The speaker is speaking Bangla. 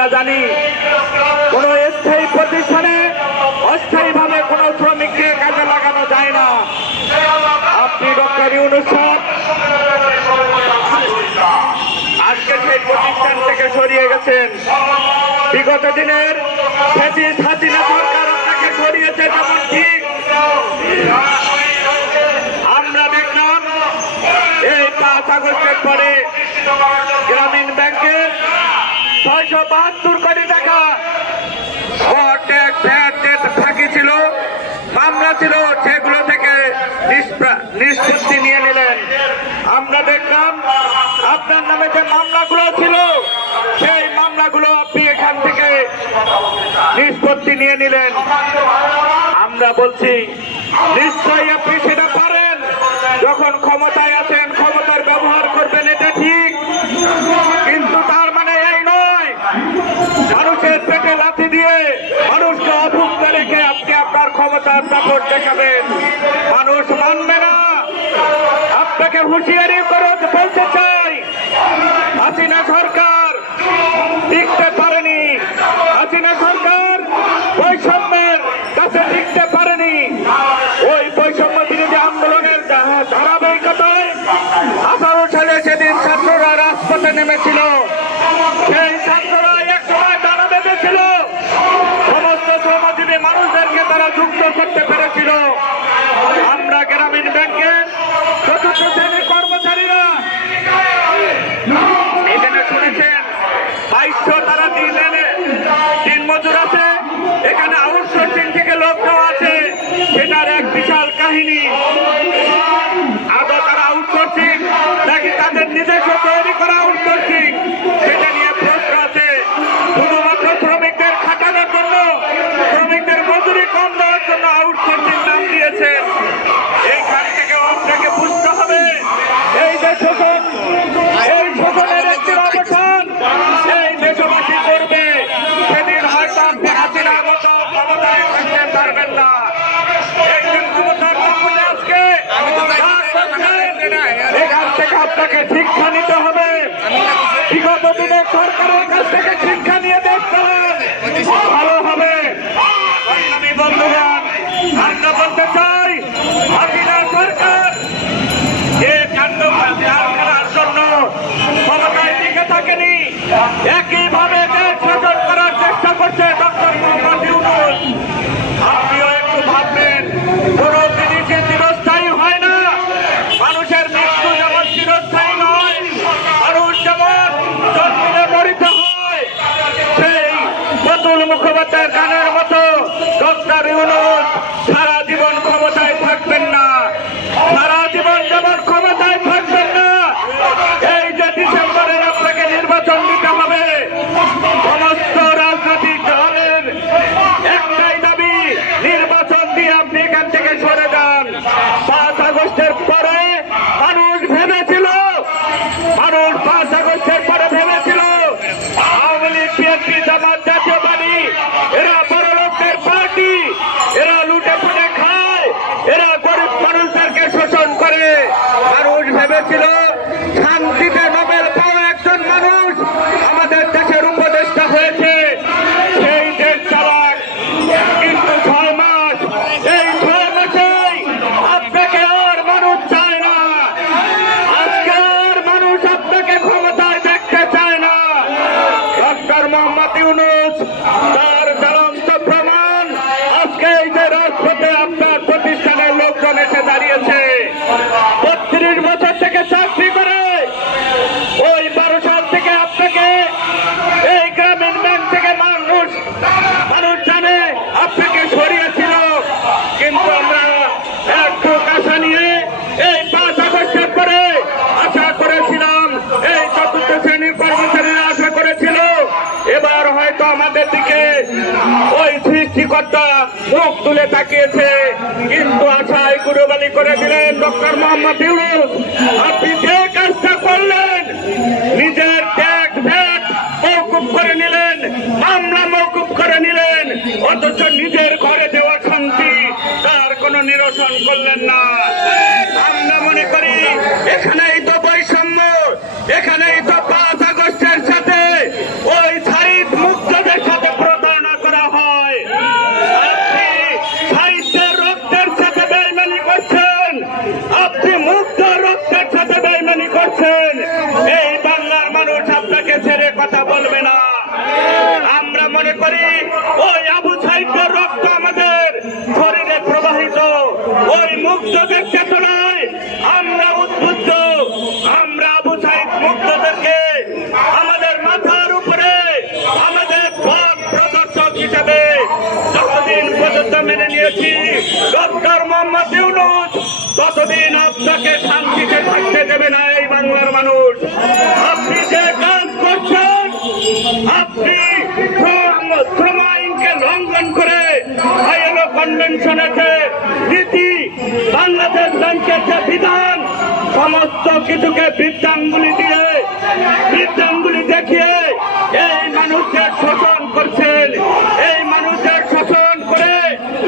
আমরা জানি কোন স্থায়ী প্রতিষ্ঠানে অস্থায়ীভাবে কোন শ্রমিককে কাজে লাগানো যায় না। আপনি ডক্টর ইউনূস সাহেব আজকে সেই প্রতিষ্ঠান থেকে সরিয়ে গেছেন। বিগত দিনের ফ্যাসিস্ট হাসিনা সরকার আপনাকে সরিয়েছে, যেমন ঠিক আমরা দেখলাম এই 5 আগস্টের পরে গ্রামীণ ব্যাংকের 672 কোটি টাকা ফাঁকি ছিল, মামলা ছিল, সেগুলো থেকে নিষ্পত্তি নিয়ে নিলেন। আমরা দেখলাম আপনার নামে যে মামলাগুলো ছিল সেই মামলাগুলো আপনি এখান থেকে নিষ্পত্তি নিয়ে নিলেন। আমরা বলছি নিশ্চয়ই আপনি সেটা পারেন, যখন ক্ষমতায় আছেন ক্ষমতার ব্যবহার করবেন, এটা ঠিক, কিন্তু তার মানে এই নয় মানুষের পেটে লাথি দিয়ে মানুষকে অভুক্ত রেখে আপনি আপনার ক্ষমতার দাপট দেখাবেন। মানুষ মানবে না। আপনাকে হুঁশিয়ারি করে বলতে চাই, হাসিনা সরকার টিকতে পারেনি, হাসিনা সরকার বৈষম্যের কাছে টিকতে পারেনি। ওই বৈষম্য বিরোধী আন্দোলনের ধারাবাহিকতায় 18 সালে সেদিন ছাত্ররা রাজপথে নেমেছিল। সেই ছাত্ররা এক সময় দাঁড়া বেঁধেছিল, সমস্ত শ্রমজীবী মানুষদেরকে তারা যুক্ত করতে পেরেছিল। আমরা গ্রামীণ ব্যাংকের 4th শ্রেণীর কর্মচারীরা এখানে শুনেছেন 2200 তারা দিন মজুর আছে, এখানে আউটসোর্সিং থেকে লোক দেওয়া আছে, সেটার এক বিশাল কাহিনী। আদৌ তারা আউটসোর্সিং নাকি তাদের নিজস্ব তৈরি করা আউটসোর্সিং, সেটা নিয়ে প্রশ্ন আছে। শুধুমাত্র শ্রমিকদের খাটানোর জন্য, শ্রমিকদের মজুরি কম দেওয়ার জন্য আউটসোর্সিং নাম দিয়েছেন। এইখান থেকে আপনাকে বুঝতে হবে এই যে শোষণ, এই শোষণের একটি অবসান এই দেশবাসী করবে। সেদিন হয়তো আপনি হাসিনার মতো ক্ষমতায় থাকতে পারবেন না। একজন ক্ষমতার দখলে আজকে এখান থেকে আপনাকে শিক্ষা নিতে হবে। বিগত দিনের সরকারের কাছ থেকে শিক্ষা নিয়ে দেখছেন, ভালো হবে। আমি বন্ধুগণ আমরা বলতে চাই, হাসিনা সরকার যে কাণ্ড করার জন্য ক্ষমতায় টিকে থাকেনি, একইভাবে দেশ শাসন করার চেষ্টা করছে ডক্টর মোহাম্মদ ইউনূস। আপনিও একটু ভাববেন, কোন জিনিসে চিরস্থায়ী হয় না। মানুষের মৃত্যু যেমন চিরস্থায়ী নয়, মানুষ যেমন জন্মিলে মরিতে হয়, সেই বতুল মুখোপাধ্যায়ের গানের মতো ডক্টর ইউনূস সারা জীবন ক্ষমতায় থাকবেন না। সারা জীবন যেমন ক্ষমতায় থাকবেন না, এই যে ডিসেম্বরে আপনাকে নির্বাচন দিতে হবে, সমস্ত রাজনৈতিক দলের একটাই দাবি, নির্বাচন দিয়ে আপনি এখান থেকে সরে যান। 5 আগস্টের পরে মানুষ ভেবেছিল, মানুষ 5 আগস্টের পরে ভেবেছিল আওয়ামী লীগ, বিএনপি, জামাত, জাতীয়তাবাদী এরা বড় লোকদের পার্টি, এরা লুটে ফুটে খায়, এরা গরিব মানুষদেরকে শোষণ করে। মানুষ ভেবেছিল শান্তিতে নোবেল পাওয়া একজন মানুষ আমাদের দেশের উপদেষ্টা হয়েছে, সেই দেশ চালাক। কিন্তু 6 মাস, এই 6 মাসেই আপনাকে আর মানুষ চায় না। আজকে আর মানুষ আপনাকে ক্ষমতায় দেখতে চায় না। ডক্টর মোহাম্মদ ইউনূস তার জ্বলন্ত প্রমাণ আজকে এই যে রাজপথে আপনার প্রতিষ্ঠানের লোকজন এসে দাঁড়িয়েছে। 32 বছর থেকে চাকরি করে ওই 12 সাল থেকে আপনাকে এই গ্রামীণ ব্যাংক থেকে মানুষ জানে আপনাকে সরিয়েছিল। কিন্তু আমরা একটু আশা নিয়ে এই 5 আগস্টের পরে আশা করেছিলাম, এই 4th শ্রেণীর কর্মচারীরা আশা করেছিল এবার হয়তো আমাদের দিকে ওই সৃষ্টিকর্তা মুখ তুলে তাকিয়েছে। কিন্তু আশায় গুরুবালি করে দিলেন ডক্টর মোহাম্মদ ইউনূস। আপনি যে কাজটা করলেন, নিজের ট্যাক্স ভ্যাট মওকুফ করে নিলেন, মামলা মওকুফ করে নিলেন, অথচ নিজের ঘরে দেওয়া শান্তি তার কোনো নিরসন করলেন না। আমরা মনে করি এখানেই তো বৈষম্য, এখানেই তো 5 আগস্টের সাথে ওই সাইদ মুখ বলেছি ডক্টর মোহাম্মদ ইউনূস ততদিন আপনাকে শান্তিতে থাকতে দেবে না এই বাংলার মানুষ। আপনি যে কাজ করছেন, আপনি শ্রম আইনকে লঙ্ঘন করে আইএলও কনভেনশনের যে নীতি, বাংলাদেশ ব্যাংকের যে বিধান, সমস্ত কিছুকে বৃদ্ধাঙ্গুলি দিয়ে